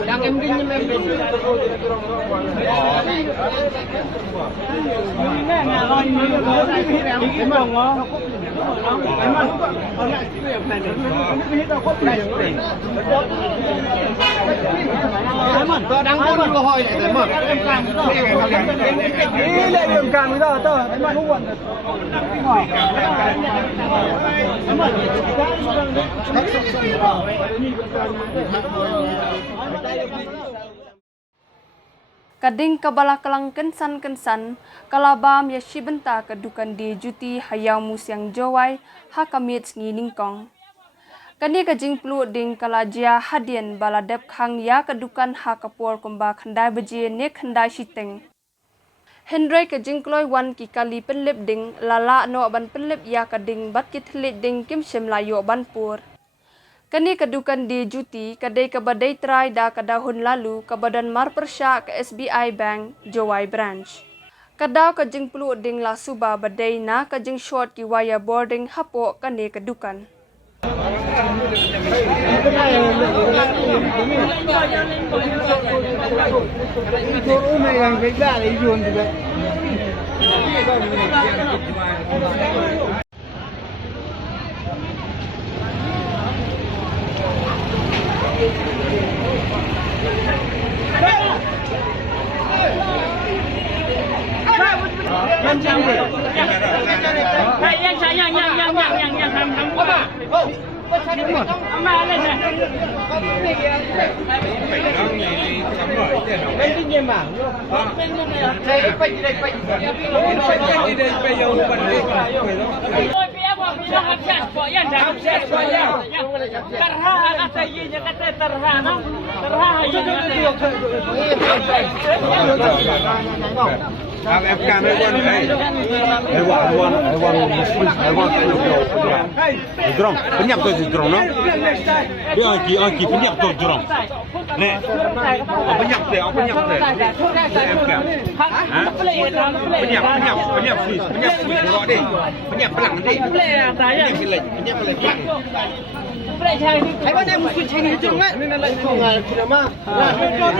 Yang MD-nya memang. Đang buôn vừa hỏi để mở. Đi lại đường càng bây giờ tao thấy mà không buồn. Kading kabala kalang kensan kalabam ya shibenta kadukan di juti hayau musyang jawai hakamit ngining kong. Kani kajing plu ding kalajia hadian baladep khang ya kadukan hakapor kumba khandai baje ne khandai shiteng. Hendrai kajing kloi wan ki kali penlip ding lala no ban penlip ya kading bat kitlit ding kim shemlayo banpur. Kani kadukan di juti kadai kabadai try da kadahun lalu kabadan marpersya ke SBI Bank Jowai Branch. Kadau kajing pelu ding la suba badai na kajing short ki waya boarding hapo kani kadukan. Drong, penyap tu drong, no? Dia angki penyap tu drong. Nek, penyap tu. Penyap sui, dorok deh. Penyap pelang deh. Penyap pelang. Hai mana musuh cari hujung kan? Ini nak ikut ngal kita mah.